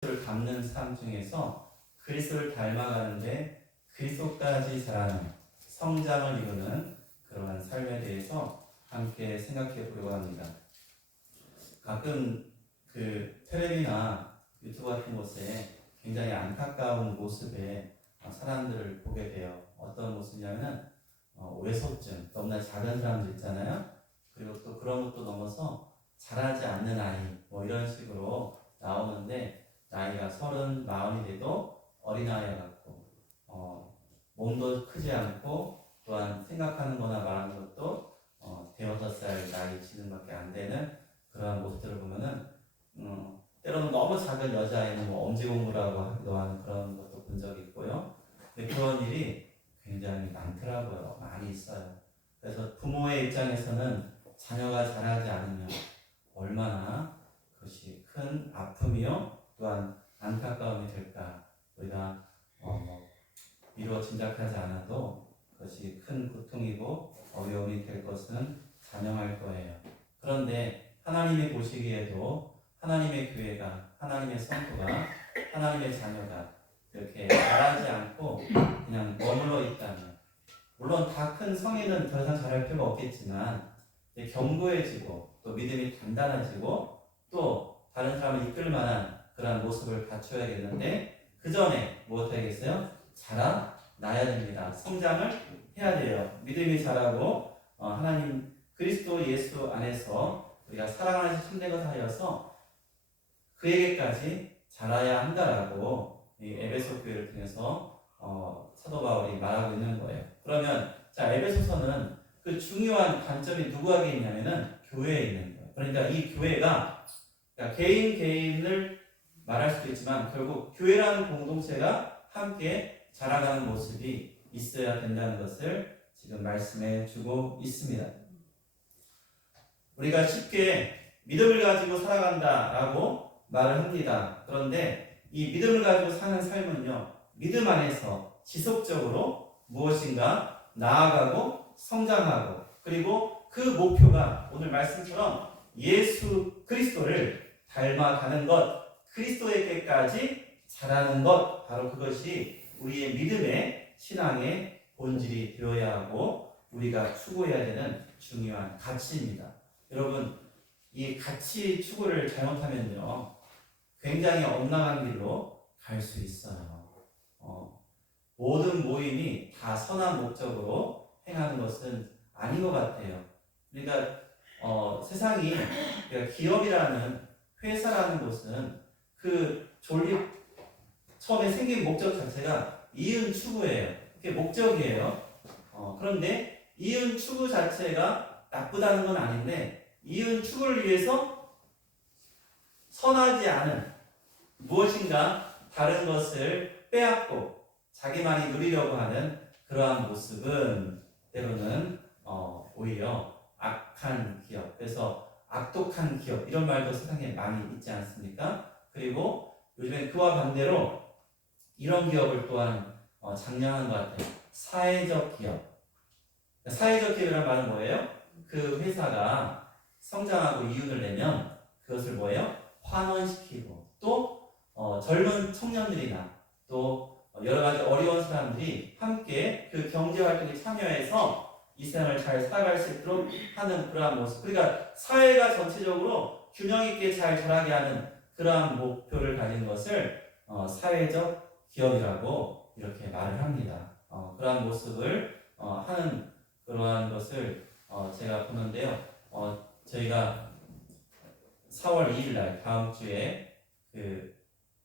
그리스도를 닮는 삶 중에서 그리스도를 닮아가는데 그리스도까지 자라는 성장을 이루는 그러한 삶에 대해서 함께 생각해 보려고 합니다. 가끔 그 텔레비나 유튜브 같은 곳에 굉장히 안타까운 모습의 사람들을 보게 돼요. 어떤 모습이냐면은 외소증, 너무나 작은 사람들 있잖아요. 그리고 또 그런 것도 넘어서 자라지 않는 아이, 뭐 이런 식으로 나오는데 나이가 30, 40이 돼도 어린아이 같고 몸도 크지 않고 또한 생각하는 거나 말하는 것도 대여섯 살 나이 지름밖에 안 되는 그러한 모습들을 보면은 때로는 너무 작은 여자아이는 뭐 엄지공부라고 하기도 하는 그런 것도 본 적이 있고요. 근데 그런 일이 굉장히 많더라고요. 많이 있어요. 그래서 부모의 입장에서는 자녀가 자라지 않으면 얼마나 그것이 큰 아픔이요 또한 안타까움이 될까. 우리가 미루어 짐작하지 않아도 그것이 큰 고통이고 어려움이 될 것은 자명할 거예요. 그런데 하나님이 보시기에도 하나님의 교회가, 하나님의 성도가, 하나님의 자녀가 이렇게 자라지 않고 그냥 머물러 있다면, 물론 다 큰 성인은 더 이상 자랄 필요가 없겠지만 견고해지고 또 믿음이 단단해지고 또 다른 사람을 이끌 만한 그런 모습을 갖춰야겠는데 그 전에 무엇 해야겠어요? 자라나야 됩니다. 성장을 해야 돼요. 믿음이 자라고 하나님 그리스도 예수 안에서 우리가 사랑 안에서 참된 것을 하여서 그에게까지 자라야 한다라고 이 에베소 교회를 통해서 사도 바울이 말하고 있는 거예요. 그러면 자 에베소서는 그 중요한 관점이 누구에게 있냐면은 교회에 있는 거예요. 그러니까 이 교회가 그러니까 개인을 말할 수도 있지만 결국 교회라는 공동체가 함께 자라가는 모습이 있어야 된다는 것을 지금 말씀해 주고 있습니다. 우리가 쉽게 믿음을 가지고 살아간다라고 말을 합니다. 그런데 이 믿음을 가지고 사는 삶은요, 믿음 안에서 지속적으로 무엇인가 나아가고 성장하고 그리고 그 목표가 오늘 말씀처럼 예수 그리스도를 닮아가는 것, 그리스도에게까지 자라는 것, 바로 그것이 우리의 믿음의 신앙의 본질이 되어야 하고 우리가 추구해야 되는 중요한 가치입니다. 여러분, 이 가치 추구를 잘못하면요 굉장히 엇나간 길로 갈 수 있어요. 모든 모임이 다 선한 목적으로 행하는 것은 아닌 것 같아요. 그러니까 세상이 그러니까 기업이라는 회사라는 곳은 그 존립 처음에 생긴 목적 자체가 이윤 추구예요. 그게 목적이에요. 그런데 이윤 추구 자체가 나쁘다는 건 아닌데 이윤 추구를 위해서 선하지 않은 무엇인가 다른 것을 빼앗고 자기만이 누리려고 하는 그러한 모습은 때로는 오히려 악한 기업, 그래서 악독한 기업 이런 말도 세상에 많이 있지 않습니까? 그리고 요즘엔 그와 반대로 이런 기업을 또한 장려하는 것 같아요. 사회적 기업. 사회적 기업이라는 말은 뭐예요? 그 회사가 성장하고 이윤을 내면 그것을 뭐예요? 환원시키고 또 젊은 청년들이나 또 여러 가지 어려운 사람들이 함께 그 경제 활동에 참여해서 이 세상을 잘 살아갈 수 있도록 하는 그러한 모습. 그러니까 사회가 전체적으로 균형 있게 잘 자라게 하는 그러한 목표를 가진 것을 사회적 기업이라고 이렇게 말을 합니다. 그러한 모습을 하는 그러한 것을 제가 보는데요. 저희가 4월 2일 날 다음 주에 그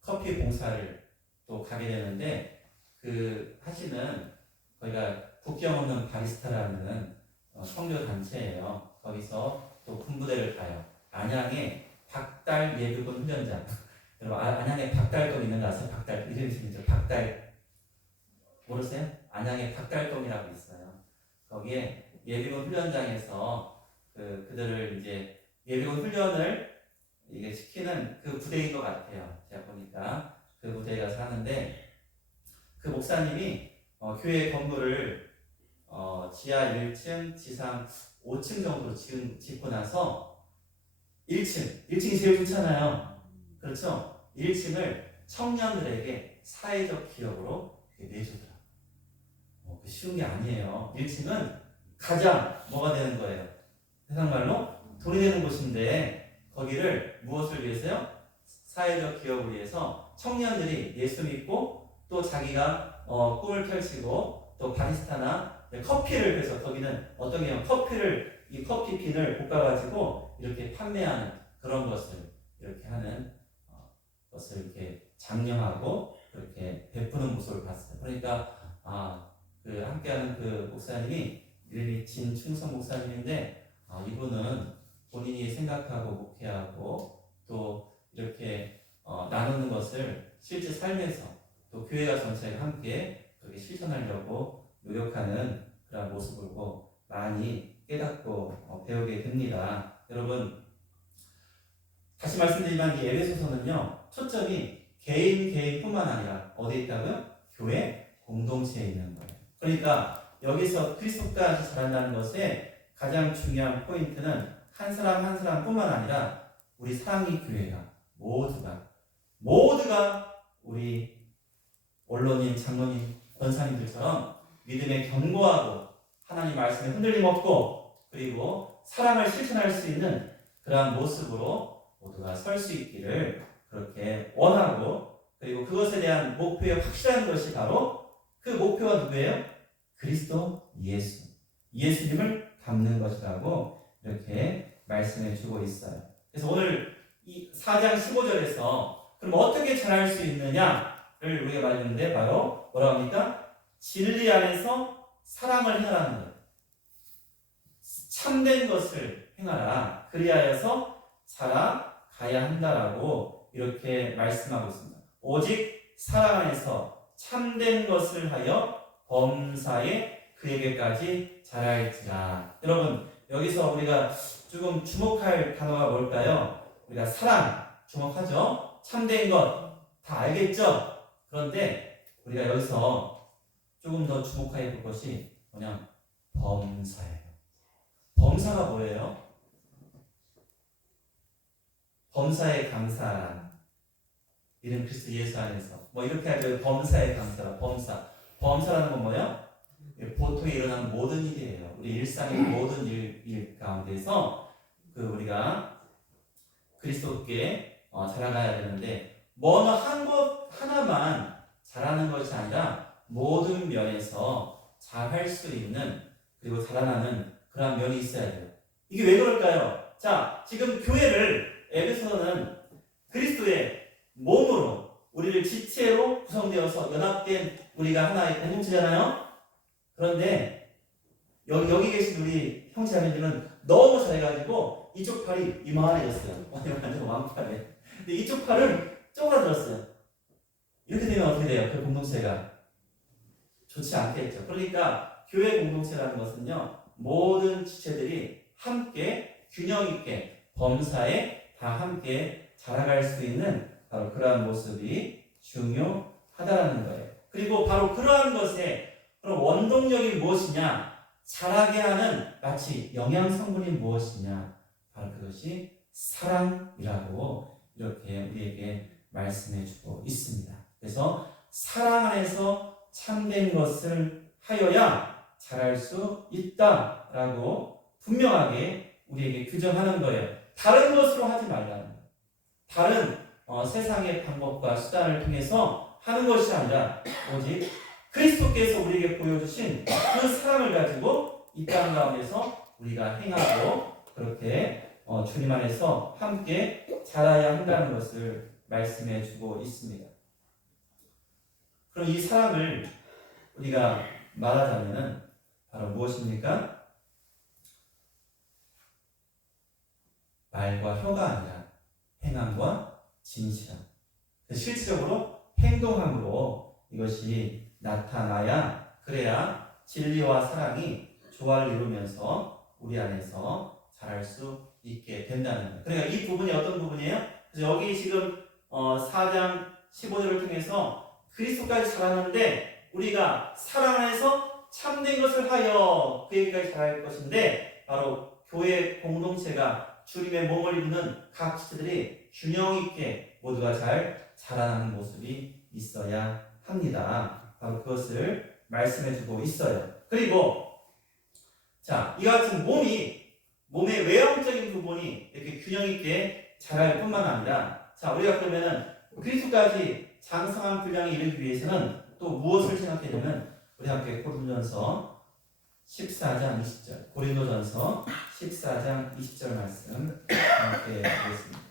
커피 봉사를 또 가게 되는데 그 하시는 거기가 국경 없는 바리스타라는 선교 단체예요. 거기서 또 군부대를 가요. 안양에 박달 예비군 훈련장. 여러분 안양에 박달동 있는 거 아세요? 박달 이름이 있죠. 박달 모르세요? 안양에 박달동이라고 있어요. 거기에 예비군 훈련장에서 그들을 이제 예비군 훈련을 이게 시키는 그 부대인 것 같아요. 제가 보니까 그 부대에 가서 하는데 그 목사님이 교회 건물을 지하 1층, 지상 5층 정도로 짓고 나서 1층이 제일 좋잖아요. 그렇죠? 1층을 청년들에게 사회적 기업으로 내주더라. 쉬운 게 아니에요. 1층은 가장 뭐가 되는 거예요? 세상 말로 돈이 되는 곳인데 거기를 무엇을 위해서요? 사회적 기업을 위해서 청년들이 예수 믿고 또 자기가 꿈을 펼치고 또 바리스타나 커피를, 그래서 거기는 어떤 게요? 커피를, 이 커피빈을 볶아가지고 이렇게 판매하는 그런 것을 이렇게 하는 것을 이렇게 장려하고 그렇게 베푸는 모습을 봤어요. 그러니까 그 함께하는 그 목사님이 이름이 진충성 목사님인데 이분은 본인이 생각하고 목회하고 또 이렇게 나누는 것을 실제 삶에서 또 교회가 전체가 함께 그렇게 실천하려고 노력하는 그런 모습을 보고 많이 깨닫고 배우게 됩니다. 여러분, 다시 말씀드리지만 이 에베소서는요, 초점이 개인뿐만 아니라 어디에 있다고요? 교회 공동체에 있는 거예요. 그러니까 여기서 그리스도까지 자란다는 것의 가장 중요한 포인트는 한 사람 한 사람뿐만 아니라 우리 사랑의 교회가 모두가 우리 원로님, 장로님, 권사님들처럼 믿음에 견고하고 하나님 말씀에 흔들림 없고 그리고 사랑을 실천할 수 있는 그러한 모습으로 모두가 설 수 있기를 그렇게 원하고, 그리고 그것에 대한 목표에 확실한 것이 바로 그 목표가 누구예요? 그리스도 예수님을 닮는 것이라고 이렇게 말씀해 주고 있어요. 그래서 오늘 이 4장 15절에서 그럼 어떻게 자랄 수 있느냐를 우리가 말했는데 바로 뭐라고 합니까? 진리 안에서 사랑을 행하라는 거예요. 참된 것을 행하라. 그리하여서 자라가야 한다라고 이렇게 말씀하고 있습니다. 오직 사랑 안에서 참된 것을 하여 범사에 그에게까지 자랄지라. 여러분, 여기서 우리가 조금 주목할 단어가 뭘까요? 우리가 사랑 주목하죠. 참된 것 다 알겠죠. 그런데 우리가 여기서 조금 더 주목해야 볼 것이 뭐냐? 범사예요. 범사가 뭐예요? 범사에 감사하라. 이는 그리스도 예수 안에서 이렇게 하죠. 범사에 감사라. 범사라는 건 뭐예요? 보통 일어나는 모든 일이에요. 우리 일상의 모든 일 가운데서 우리가 그리스도께 자라가야 되는데 한 것 하나만 잘하는 것이 아니라 모든 면에서 잘할 수 있는 그리고 자라나는 그런 면이 있어야 돼요. 이게 왜 그럴까요? 자, 지금 교회를 에베소서는 그리스도의 몸으로 우리를 지체로 구성되어서 연합된 우리가 하나의 공동체잖아요. 그런데 여기 계신 우리 형제자매들은 너무 잘해가지고 이쪽 팔이 이만해졌어요. 완전 왕팔에. 근데 이쪽 팔은 쪼그라들었어요. 이렇게 되면 어떻게 돼요? 그 공동체가 좋지 않겠죠. 그러니까 교회 공동체라는 것은요, 모든 지체들이 함께 균형 있게 범사에 다 함께 자라갈 수 있는 바로 그러한 모습이 중요하다라는 거예요. 그리고 바로 그러한 것에 그럼 원동력이 무엇이냐? 자라게 하는 마치 영양 성분이 무엇이냐? 바로 그것이 사랑이라고 이렇게 우리에게 말씀해 주고 있습니다. 그래서 사랑 안에서 참된 것을 하여야 자랄 수 있다라고 분명하게 우리에게 규정하는 거예요. 다른 것으로 하지 말라는 거예요. 다른 세상의 방법과 수단을 통해서 하는 것이 아니라 오직 그리스도께서 우리에게 보여주신 그 사랑을 가지고 이 땅 가운데서 우리가 행하고 그렇게 주님 안에서 함께 자라야 한다는 것을 말씀해 주고 있습니다. 그럼 이 사랑을 우리가 말하자면 바로 무엇입니까? 말과 혀가 아니라 행함과 진실함. 실질적으로 행동함으로 이것이 나타나야, 그래야 진리와 사랑이 조화를 이루면서 우리 안에서 자랄 수 있게 된다는 거예요. 그러니까 이 부분이 어떤 부분이에요? 그래서 여기 지금 4장 15절을 통해서 그리스도까지 자라는데 우리가 사랑 안에서 참된 것을 하여 그에게까지 자랄 것인데 바로 교회 공동체가 주님의 몸을 이루는 각 지체들이 균형 있게 모두가 잘 자라나는 모습이 있어야 합니다. 바로 그것을 말씀해주고 있어요. 그리고 자, 이 같은 몸의 외형적인 부분이 이렇게 균형 있게 자랄 뿐만 아니라, 자, 우리가 그러면은 그리스도까지 장성한 분량에 이르기 위해서는 또 무엇을 생각해야 되냐면, 우리 함께 고린도전서 14장 20절, 고린도전서 14장 20절 말씀 함께 보겠습니다.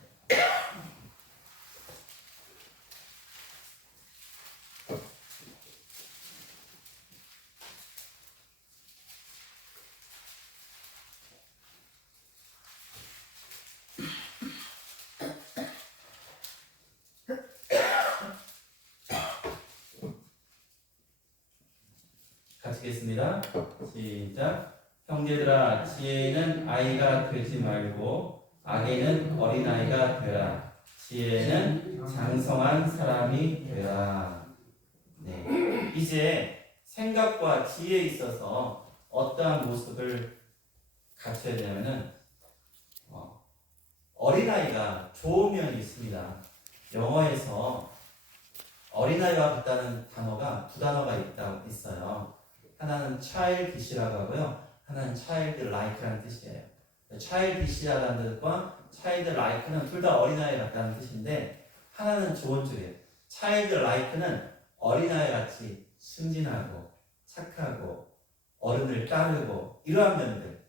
같이 읽겠습니다. 시작. 형제들아, 지혜는 아이가 되지 말고 악에는 어린아이가 되라. 지혜는 장성한 사람이 되라. 네. 이제 생각과 지혜에 있어서 어떠한 모습을 갖춰야 되냐면은 어린아이가 좋은 면이 있습니다. 영어에서 어린아이와 같다는 단어가 두 단어가 있어요. 하나는 childish라고 하고요. 하나는 childlike라는 뜻이에요. childish라는 뜻과 childlike는 둘 다 어린아이 같다는 뜻인데, 하나는 좋은 줄이에요. childlike는 어린아이 같이 순진하고 착하고 어른을 따르고 이러한 면들.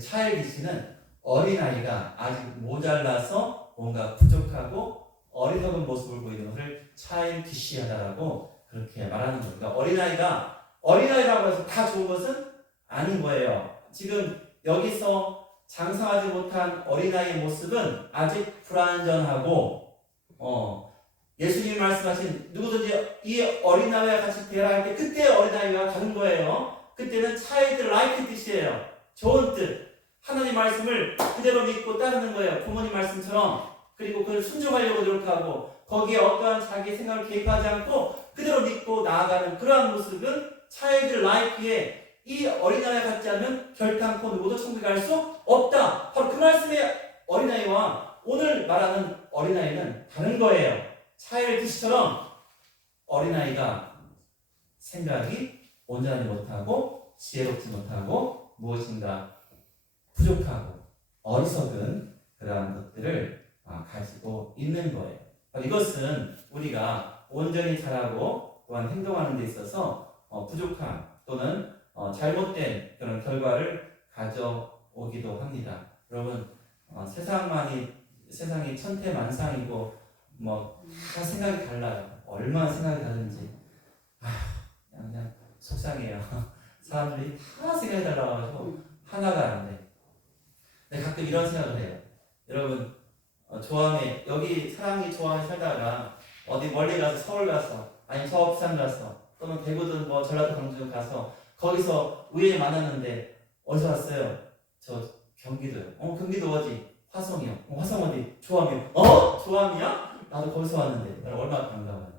childish는 어린아이가 아직 모자라서 뭔가 부족하고 어리석은 모습을 보이는 것을 childish하다라고 그렇게 말하는 겁니다. 어린아이라고 해서 다 좋은 것은 아닌 거예요. 지금 여기서 장성하지 못한 어린아이의 모습은 아직 불완전하고, 예수님이 말씀하신 누구든지 이 어린아이와 같이 되라 할 때 그때 어린아이와 같은 거예요. 그때는 childlike 뜻이에요. 좋은 뜻. 하나님 말씀을 그대로 믿고 따르는 거예요. 부모님 말씀처럼. 그리고 그걸 순종하려고 노력하고 거기에 어떠한 자기의 생각을 개입하지 않고 그대로 믿고 나아가는 그러한 모습은 childlike의 이 어린아이와 같지 않으면 결단코 누구도 천국에 갈 수 없다. 바로 그 말씀의 어린아이와 오늘 말하는 어린아이는 다른 거예요. childish처럼 어린아이가 생각이 온전하지 못하고 지혜롭지 못하고 무엇인가 부족하고 어리석은 그러한 것들을 가지고 있는 거예요. 이것은 우리가 온전히 자라고 또한 행동하는 데 있어서 부족함 또는 잘못된 그런 결과를 가져오기도 합니다. 여러분, 세상이 천태만상이고 다 생각이 달라요. 얼마나 생각이 다른지 그냥 속상해요. 사람들이 다 생각이 달라가지고 하나가 안 돼. 근데 가끔 이런 생각을 해요. 여러분, 여기 사랑이 조항에 살다가 어디 멀리 가서 서울 가서 아니 저 부산 가서 또는 대구든 전라도 광주 가서 거기서 우연히 만났는데 어디서 왔어요? 저 경기도요. 경기도 어디? 화성이요. 화성 어디? 조암이요. 조암이야? 나도 거기서 왔는데. 나는 얼마나 반가워요.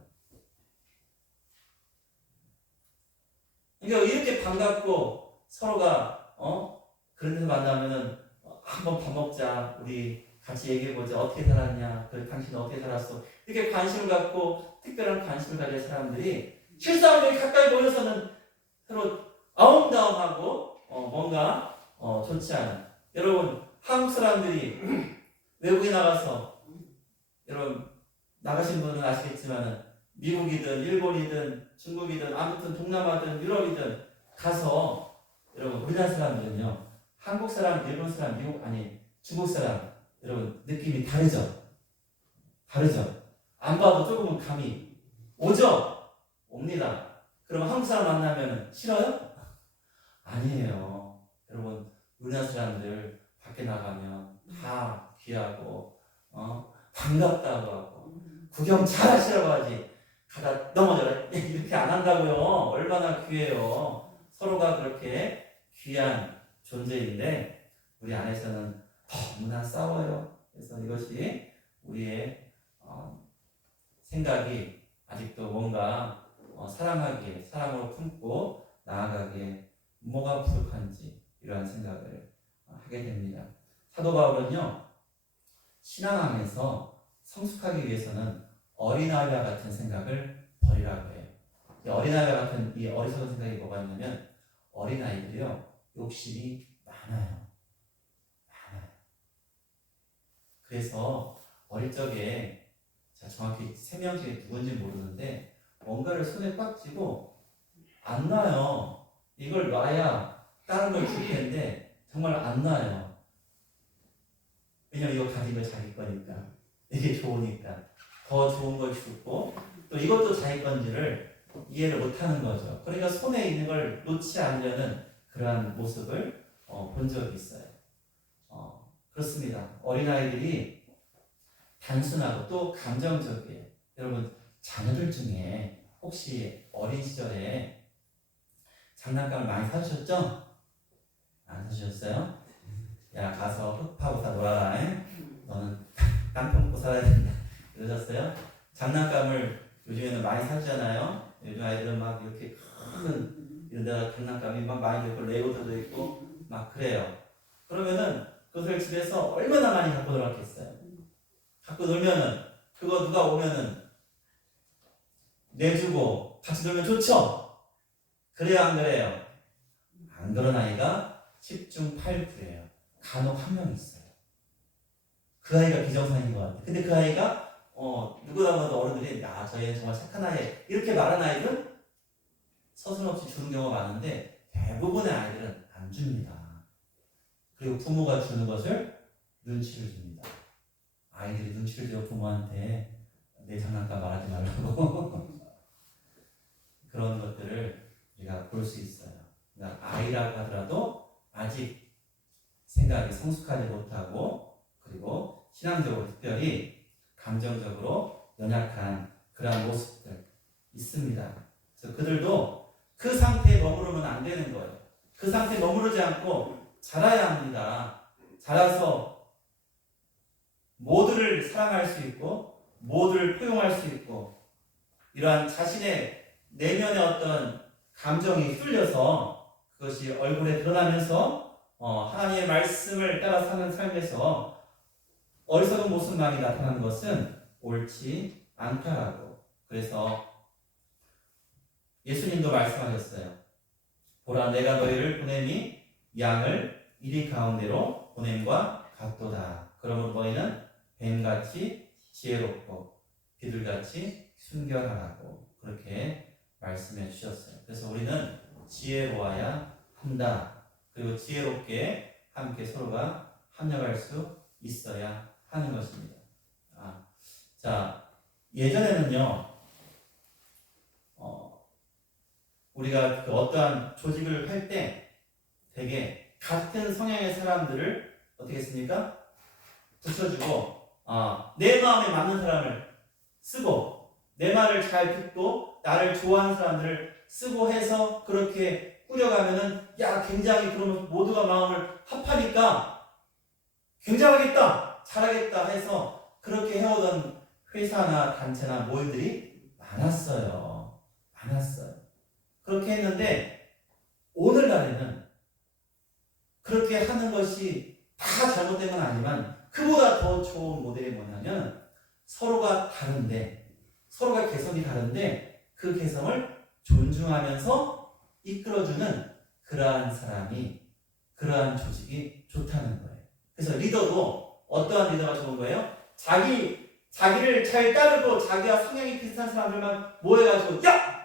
그러니까 이렇게 반갑고 서로가 그런 데서 만나면은 한번 밥 먹자. 우리 같이 얘기해보자. 어떻게 살았냐? 당신은 어떻게 살았어? 이렇게 관심을 갖고 특별한 관심을 가질 사람들이 실상으로 가까이 모여서는 서로 아웅다웅하고 뭔가 좋지 않은. 여러분, 한국 사람들이 외국에 나가서, 여러분 나가신 분은 아시겠지만은 미국이든 일본이든 중국이든 아무튼 동남아든 유럽이든 가서 여러분 우리나라 사람들은요 한국 사람, 일본 사람, 중국 사람 여러분 느낌이 다르죠? 안 봐도 조금은 감이 오죠? 옵니다. 그럼 한국 사람 만나면 싫어요? 아니에요. 여러분 우리나라 사람들 밖에 나가면 다 귀하고 반갑다고 하고 구경 잘하시라고 하지 가다 넘어져라 이렇게 안 한다고요. 얼마나 귀해요. 서로가 그렇게 귀한 존재인데 우리 안에서는 너무나 싸워요. 그래서 이것이 우리의 생각이 아직도 뭔가 사랑하기에 사랑으로 품고 나아가기에 뭐가 부족한지 이러한 생각을 하게 됩니다. 사도 바울은요, 신앙 안에서 성숙하기 위해서는 어린아이와 같은 생각을 버리라고 해요. 이 어린아이와 같은 이 어리석은 생각이 뭐가 있냐면, 어린아이들이요, 욕심이 많아요. 그래서 어릴 적에, 자, 정확히 3명 중에 누군지 모르는데, 뭔가를 손에 꽉 쥐고 안 놔요. 이걸 놔야 다른 걸 줄 텐데 정말 안 놔요. 왜냐면 이거 가진 거 자기 거니까, 이게 좋으니까 더 좋은 걸 주고, 또 이것도 자기 건지를 이해를 못하는 거죠. 그러니까 손에 있는 걸 놓지 않으려는 그러한 모습을 본 적이 있어요. 그렇습니다. 어린아이들이 단순하고 또 감정적이에요. 여러분, 자녀들 중에 혹시 어린 시절에 장난감을 많이 사주셨죠? 안 사주셨어요? 야, 가서 흙파고 다 놀아라. 너는 깡통 먹고 살아야 된다. 그러셨어요? 장난감을 요즘에는 많이 사주잖아요. 요즘 아이들은 막 이렇게 큰 이런 데다 장난감이 막 많이 있고 레고도 있고 막 그래요. 그러면은 그것을 집에서 얼마나 많이 갖고 놀았겠어요. 갖고 놀면은 그거 누가 오면은 내주고 같이 놀면 좋죠? 그래요, 안 그래요? 안 그런 아이가 10중 8구예요. 간혹 한 명 있어요. 그 아이가 비정상인 것 같아요. 근데 그 아이가 누구나 봐도 어른들이 저 애는 정말 착한 아이 이렇게 말하는 아이들은 서슴없이 주는 경우가 많은데 대부분의 아이들은 안 줍니다. 그리고 부모가 주는 것을 눈치를 줍니다. 아이들이 눈치를 줘 부모한테 내 장난감 말하지 말라고 그런 것들을 우리가 볼 수 있어요. 그러니까 아이라고 하더라도 아직 생각이 성숙하지 못하고 그리고 신앙적으로 특별히 감정적으로 연약한 그러한 모습들 있습니다. 그래서 그들도 그 상태에 머무르면 안 되는 거예요. 그 상태에 머무르지 않고 자라야 합니다. 자라서 모두를 사랑할 수 있고 모두를 포용할 수 있고 이러한 자신의 내면의 어떤 감정이 뚫려서 그것이 얼굴에 드러나면서 하나님의 말씀을 따라 사는 삶에서 어리석은 모습만이 나타나는 것은 옳지 않다라고. 그래서 예수님도 말씀하셨어요. 보라, 내가 너희를 보냄이 양을 이리 가운데로 보냄과 같도다. 그러므로 너희는 뱀같이 지혜롭고 비둘같이 순결하라고 그렇게 말씀해 주셨어요. 그래서 우리는 지혜로워야 한다. 그리고 지혜롭게 함께 서로가 합력할 수 있어야 하는 것입니다. 자, 예전에는요, 우리가 그 어떠한 조직을 할 때 되게 같은 성향의 사람들을 어떻게 했습니까? 붙여주고, 내 마음에 맞는 사람을 쓰고, 내 말을 잘 듣고, 나를 좋아하는 사람들을 쓰고 해서 그렇게 꾸려가면은, 굉장히 그러면 모두가 마음을 합하니까 굉장하겠다, 잘하겠다 해서 그렇게 해오던 회사나 단체나 모임들이 많았어요. 그렇게 했는데, 오늘날에는 그렇게 하는 것이 다 잘못된 건 아니지만, 그보다 더 좋은 모델이 뭐냐면, 서로가 다른데, 서로가 개성이 다른데, 그 개성을 존중하면서 이끌어주는 그러한 사람이, 그러한 조직이 좋다는 거예요. 그래서 리더도 어떠한 리더가 좋은 거예요? 자기를 잘 따르고 자기와 성향이 비슷한 사람들만 모여가지고,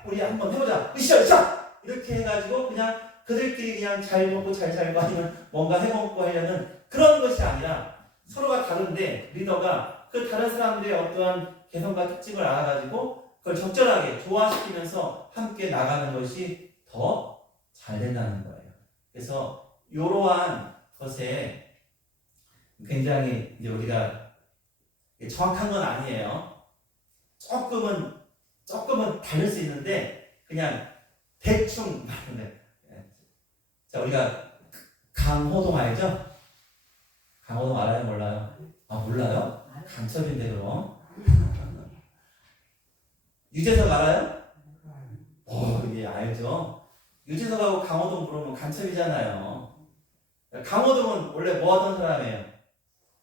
우리 한번 해보자! 으쌰! 이렇게 해가지고 그냥 그들끼리 그냥 잘 먹고 잘 살고 아니면 뭔가 해먹고 하려는 그런 것이 아니라 서로가 다른데 리더가 그 다른 사람들의 어떠한 개성과 특징을 알아가지고 그걸 적절하게 조화시키면서 함께 나가는 것이 더 잘 된다는 거예요. 그래서 이러한 것에 굉장히 이제 우리가 정확한 건 아니에요. 조금은 다를 수 있는데 그냥 대충 말하는데, 자, 우리가 강호동 알죠? 강호동 알아요, 몰라요? 몰라요? 강첩인데 그럼. 유재석 알아요? 예, 알죠. 유재석하고 강호동 부르면 간첩이잖아요. 강호동은 원래 뭐 하던 사람이에요?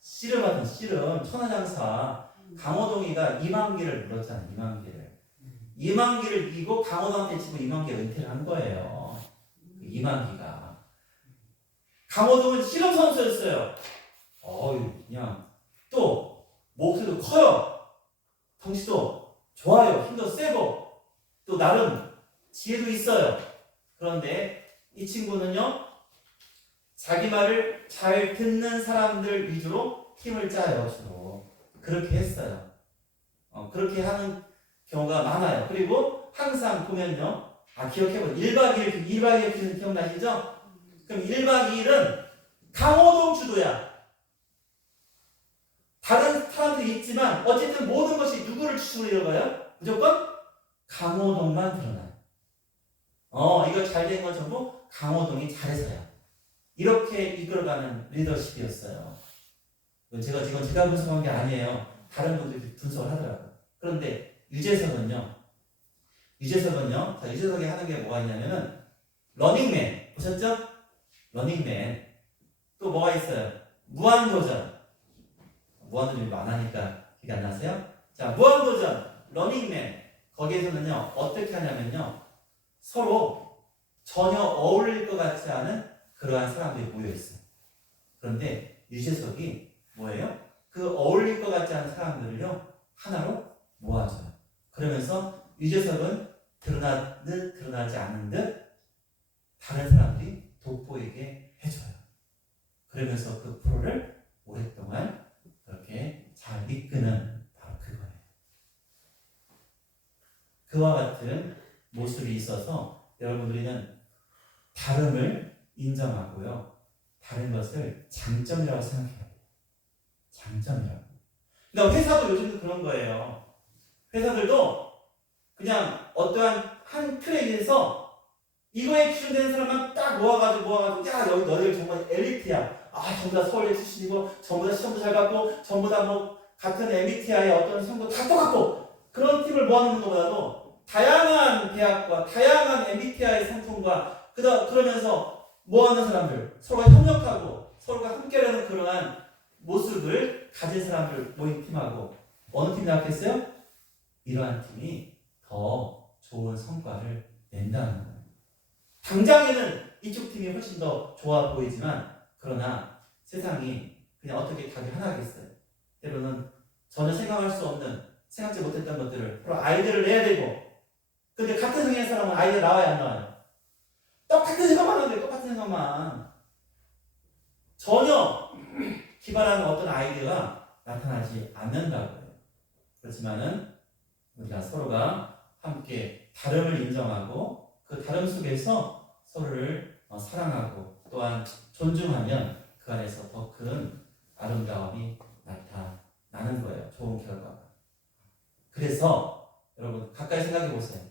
씨름하던 씨름 천하장사 강호동이가 이만기를 물었잖아. 이만기를 이기고 강호동한테 지고 이만기가 은퇴를 한 거예요. 이만기가. 강호동은 씨름 선수였어요. 그냥 또 목소리도 커요. 덩치도 좋아요. 힘도 세고 또 나름 지혜도 있어요. 그런데 이 친구는요, 자기 말을 잘 듣는 사람들 위주로 팀을 짜요. 주로 그렇게 했어요. 그렇게 하는 경우가 많아요. 그리고 항상 보면요, 기억해보세요. 1박 2일 기억나시죠? 그럼 1박 2일은 강호동 주도야. 다른 사람들이 있지만 어쨌든 모든 것이 누구를 주축으로 이어가요? 무조건 강호동만 드러나요. 이거 잘 된 건 전부 강호동이 잘해서야. 이렇게 이끌어가는 리더십이었어요. 제가 분석한 게 아니에요. 다른 분들이 분석을 하더라고요. 그런데 유재석은요. 자, 유재석이 하는 게 뭐가 있냐면은 러닝맨 보셨죠? 러닝맨. 또 뭐가 있어요? 무한도전이 많으니까 기억 안 나세요? 자, 무한도전, 러닝맨. 거기에서는요, 어떻게 하냐면요, 서로 전혀 어울릴 것 같지 않은 그러한 사람들이 모여 있어요. 그런데 유재석이 뭐예요? 그 어울릴 것 같지 않은 사람들을요, 하나로 모아줘요. 그러면서 유재석은 드러나듯 드러나지 않는 듯 다른 사람들이 돋보이게 해줘요. 그러면서 그 프로를 오랫동안 그렇게 잘 이끄는 바로 그거예요. 그와 같은 모습이 있어서 여러분들은 다름을 인정하고요, 다른 것을 장점이라고 생각해요. 장점이라고. 그러니까 회사도 요즘도 그런 거예요. 회사들도 그냥 어떠한 한 틀에서 이거에 기준되는 사람만 딱 모아가지고 야, 여기 너희들 정말 엘리트야. 전부 다 서울대 출신이고 전부 다 시험도 잘 봤고 전부 다 뭐 같은 MBTI의 어떤 성도 다 똑같고, 그런 팀을 모아놓는 것보다도 다양한 대학과 다양한 MBTI 상품과 그러면서 모아놓는 사람들, 서로가 협력하고 서로가 함께하는 그러한 모습을 가진 사람들 모인 팀하고 어느 팀이 낫겠어요? 이러한 팀이 더 좋은 성과를 낸다는 거예요. 당장에는 이쪽 팀이 훨씬 더 좋아 보이지만, 그러나 세상이 그냥 어떻게 답이 하나겠어요. 때로는 전혀 생각지 못했던 것들을 서로 아이디어를 내야 되고, 근데 같은 성향의 사람은 아이디어 나와야 안 나와요? 똑같은 생각만 하는데 똑같은 생각만. 전혀 기발한 어떤 아이디어가 나타나지 않는다고요. 그렇지만은 우리가 서로가 함께 다름을 인정하고 그 다름 속에서 서로를 사랑하고 또한 존중하면 그 안에서 더 큰 아름다움이 나타나는 거예요. 좋은 결과가. 그래서 여러분 가까이 생각해 보세요.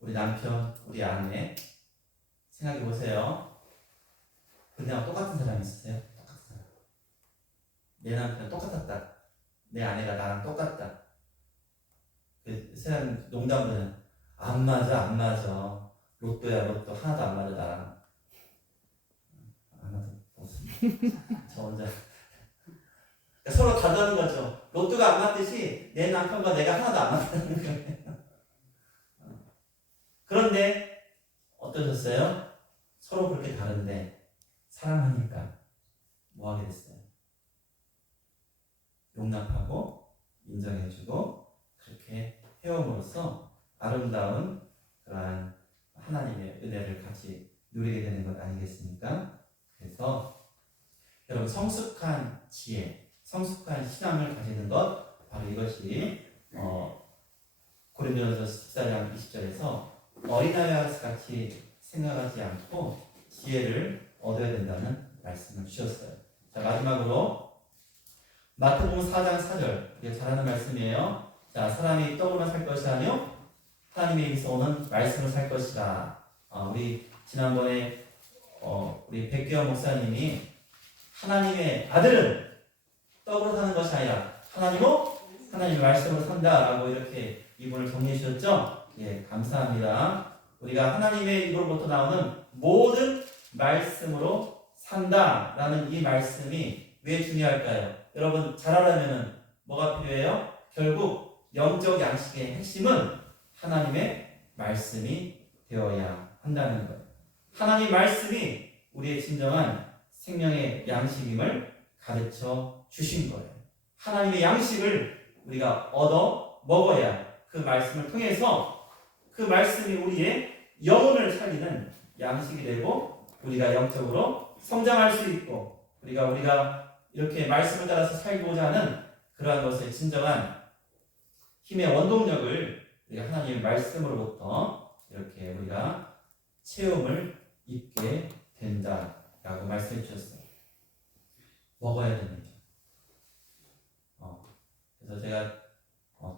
우리 남편, 우리 아내 생각해 보세요. 그냥 똑같은 사람이 있으세요? 똑같은 사람. 내 남편 똑같았다. 내 아내가 나랑 똑같다. 그 세상 농담은 안 맞아. 로또야, 로또 하나도 안 맞아 나랑. 하나도 없습니다. 저 혼자. 그러니까 서로 다르다는 거죠. 로또가 안 맞듯이 내 남편과 내가 하나도 안 맞다는 거예요. 그런데 어떠셨어요? 서로 그렇게 다른데 사랑하니까 뭐 하게 됐어요? 용납하고 인정해주고 그렇게 해옴으로써 아름다운 그러한 하나님의 은혜를 같이 누리게 되는 것 아니겠습니까? 그래서 여러분, 성숙한 지혜, 성숙한 신앙을 가지는 것, 바로 이것이 고린도전서 14장 20절에서 어린아이와 같이 생각하지 않고 지혜를 얻어야 된다는 말씀을 주셨어요. 자, 마지막으로 마태복음 4장 4절, 이게 잘하는 말씀이에요. 자, 사람이 떡으로만 살 것이 아니요 하나님의 입에서 오는 말씀을 살 것이다. 우리 지난번에 우리 백규현 목사님이 하나님의 아들은 떡으로 사는 것이 아니라 하나님의 말씀으로 산다라고 이렇게 이분을 정리해 주셨죠? 예, 감사합니다. 우리가 하나님의 입으로부터 나오는 모든 말씀으로 산다라는 이 말씀이 왜 중요할까요? 여러분 잘 알려면 뭐가 필요해요? 결국 영적 양식의 핵심은 하나님의 말씀이 되어야 한다는 거예요. 하나님 말씀이 우리의 진정한 생명의 양식임을 가르쳐 주신 거예요. 하나님의 양식을 우리가 얻어 먹어야 그 말씀을 통해서 그 말씀이 우리의 영혼을 살리는 양식이 되고 우리가 영적으로 성장할 수 있고 우리가 이렇게 말씀을 따라서 살고자 하는 그러한 것의 진정한 힘의 원동력을 우리가 하나님의 말씀으로부터 이렇게 우리가 체험을 입게 된다라고 말씀해 주셨어요. 먹어야 됩니다. 그래서 제가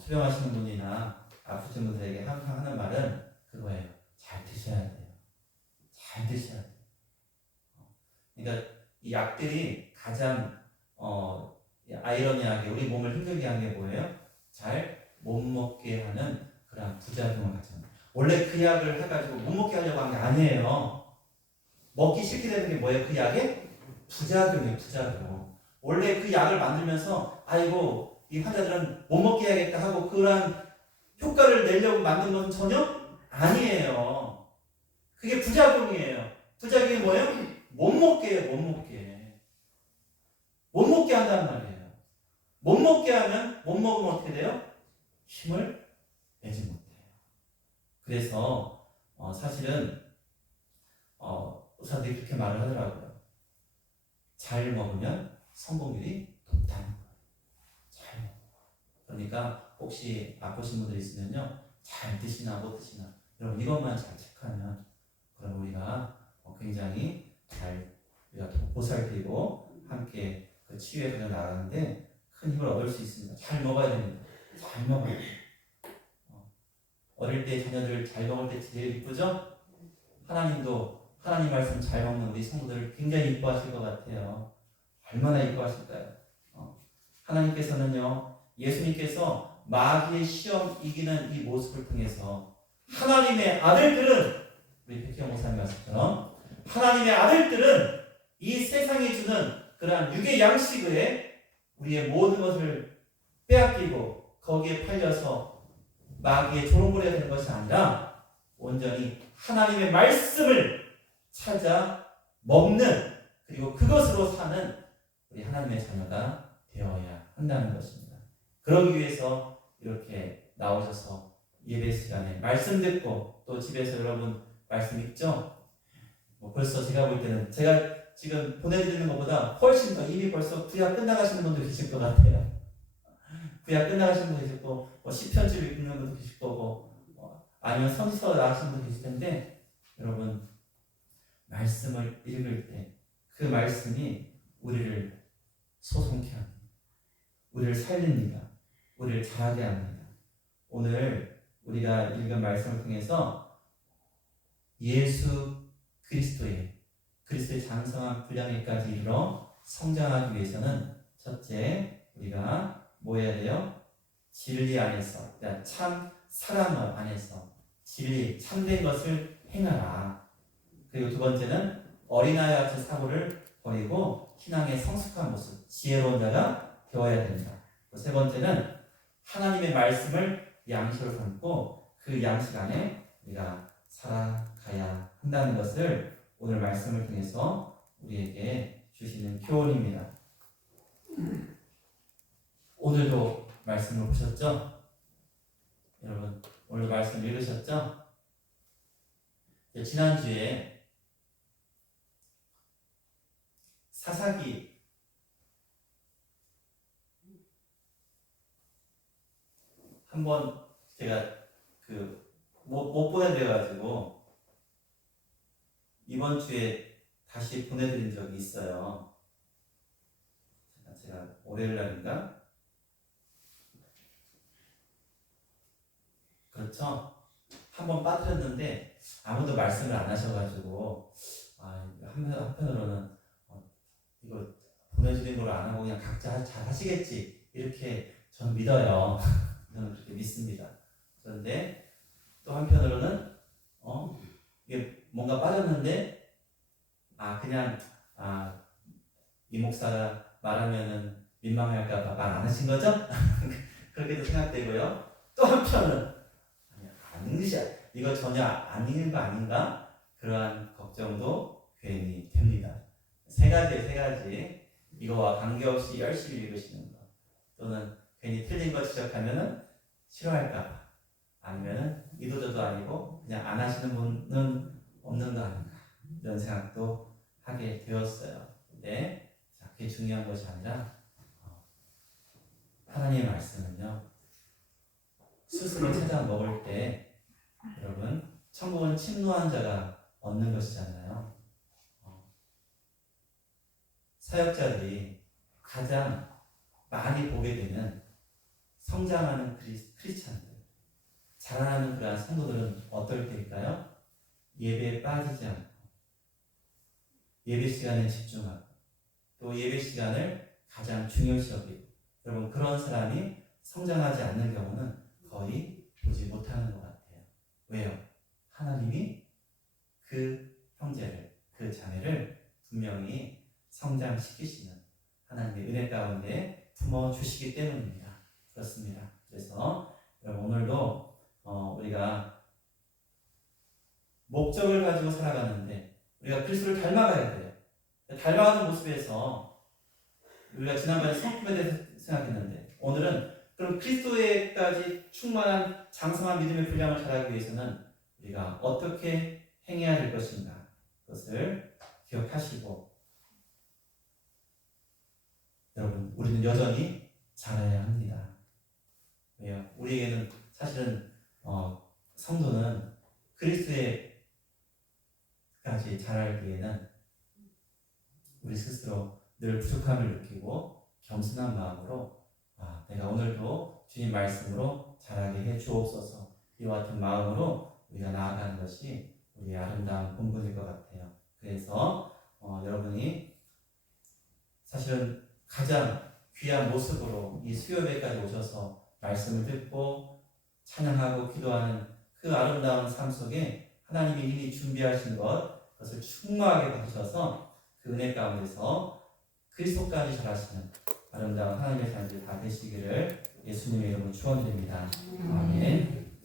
투병하시는 분이나 아프신 분들에게 항상 하는 말은 그거예요. 잘 드셔야 돼요. 잘 드셔야 돼요. 그러니까 이 약들이 가장 아이러니하게 우리 몸을 힘들게 하는 게 뭐예요? 잘 못 먹게 하는 그런 부작용을 가져옵니다. 원래 그 약을 해가지고 못 먹게 하려고 한 게 아니에요. 먹기 싫게 되는 게 뭐예요? 그 약의 부작용이에요. 부작용. 원래 그 약을 만들면서 아이고 이 환자들은 못 먹게 해야겠다 하고 그런 효과를 내려고 만든 건 전혀 아니에요. 그게 부작용이에요. 부작용이 뭐예요? 못 먹게 해요. 못 먹게. 못 먹게 한다는 말이에요. 못 먹게 하면 못 먹으면 어떻게 돼요? 힘을 내지 못해요. 그래서 사실은 의사들이 그렇게 말을 하더라고요. 잘 먹으면 성공률이 높다는 거예요. 잘 먹어요. 그러니까 혹시 아프신 분들 있으면요. 잘 드시나 못 드시나 여러분 이것만 잘 체크하면 그럼 우리가 굉장히 잘 우리가 보살피고 함께 그 치유에 그냥 나가는데 큰 힘을 얻을 수 있습니다. 잘 먹어야 됩니다. 잘 먹어야 돼요. 어릴 때 자녀들 잘 먹을 때 제일 이쁘죠? 하나님도 하나님 말씀 잘 먹는 우리 성도들을 굉장히 이뻐하실 것 같아요. 얼마나 이뻐하실까요? 하나님께서는요, 예수님께서 마귀의 시험 이기는 이 모습을 통해서 하나님의 아들들은 우리 백형 목사님 말씀처럼 하나님의 아들들은 이 세상이 주는 그러한 육의 양식에 우리의 모든 것을 빼앗기고 거기에 팔려서 마귀의 조롱거리가 되는 것이 아니라 온전히 하나님의 말씀을 찾아 먹는 그리고 그것으로 사는 우리 하나님의 자녀가 되어야 한다는 것입니다. 그러기 위해서 이렇게 나오셔서 예배 시간에 말씀 듣고 또 집에서 여러분 말씀 읽죠? 벌써 제가 볼 때는 제가 지금 보내드리는 것보다 훨씬 더 이미 벌써 구약 끝나가시는 분도 계실 것 같아요. 구약 끝나가시는 분도 계실 거고 시편집 읽는 분도 계실 거고 아니면 선지서 나가시는 분도 계실 텐데 여러분 말씀을 읽을 때 그 말씀이 우리를 소송케 합니다. 우리를 살립니다. 우리를 자라게 합니다. 오늘 우리가 읽은 말씀을 통해서 예수 그리스도의 장성한 분량에까지 이르러 성장하기 위해서는 첫째 우리가 뭐 해야 돼요? 진리 안에서 참 사랑 안에서 진리 참된 것을 행하라. 그리고 두 번째는 어린아이와 같은 사고를 버리고 신앙의 성숙한 모습 지혜로운 자가 되어야 된다. 세 번째는 하나님의 말씀을 양식으로 삼고 그 양식 안에 우리가 살아가야 한다는 것을 오늘 말씀을 통해서 우리에게 주시는 교훈입니다. 오늘도 말씀을 보셨죠? 여러분 오늘도 말씀 읽으셨죠? 지난주에 사사기 한번 제가 못 보내드려가지고 이번 주에 다시 보내드린 적이 있어요. 제가 월요일 날인가? 그렇죠? 한번 빠뜨렸는데 아무도 말씀을 안 하셔가지고 한편으로는 이거 보내드린 걸 안 하고 그냥 각자 잘 하시겠지 이렇게 저는 믿어요. 저는 그렇게 믿습니다. 그런데 또 한편으로는 이게 뭔가 빠졌는데 그냥 이 목사가 말하면은 민망할까봐 말 안 하신 거죠? 그렇게도 생각되고요. 또 한편은 아니야, 이거 전혀 안 읽는 거 아닌가? 그러한 걱정도 괜히 됩니다. 세 가지. 이거와 관계없이 열심히 읽으시는 거, 또는 괜히 틀린 거 지적하면은 싫어할까봐, 아니면은 이도저도 아니고 그냥 안 하시는 분은 없는 거 아닌가, 이런 생각도 하게 되었어요. 근데 그게 중요한 것이 아니라 하나님의 말씀은요, 스스로 찾아 먹을 때 여러분, 천국은 침노한 자가 얻는 것이잖아요. 사역자들이 가장 많이 보게 되는 성장하는 크리스찬들, 자라나는 그러한 성도들은 어떨 때일까요? 예배에 빠지지 않고 예배 시간에 집중하고 또 예배 시간을 가장 중요시 여기고, 여러분 그런 사람이 성장하지 않는 경우는 거의 보지 못하는 것 같아요. 왜요? 하나님이 그 형제를, 그 자매를 분명히 성장시키시는 하나님의 은혜 가운데 품어주시기 때문입니다. 그렇습니다. 그래서 여러분 오늘도 우리가 목적을 가지고 살아가는데 우리가 그리스도를 닮아가야 돼요. 닮아가는 모습에서 우리가 지난번에 성품에 대해서 생각했는데, 오늘은 그럼 그리스도에까지 충만한 장성한 믿음의 분량을 자라기 위해서는 우리가 어떻게 행해야 될 것인가, 그것을 기억하시고, 여러분 우리는 여전히 자라야 합니다. 왜요? 우리에게는 사실은 성도는 그리스도에까지 자라기에는 우리 스스로 늘 부족함을 느끼고 겸손한 마음으로 내가 오늘도 주님 말씀으로 자라게 해 주옵소서, 이와 같은 마음으로 우리가 나아가는 것이 우리의 아름다운 본분일 것 같아요. 그래서 여러분이 사실은 가장 귀한 모습으로 이 수요예배까지 오셔서 말씀을 듣고 찬양하고 기도하는 그 아름다운 삶 속에 하나님이 이미 준비하신 그것을 충만하게 받으셔서 그 은혜 가운데서 그리스도까지 자라시는 아름다운 하나님의 자녀들 다 되시기를 예수님의 이름으로 축원드립니다. 아멘.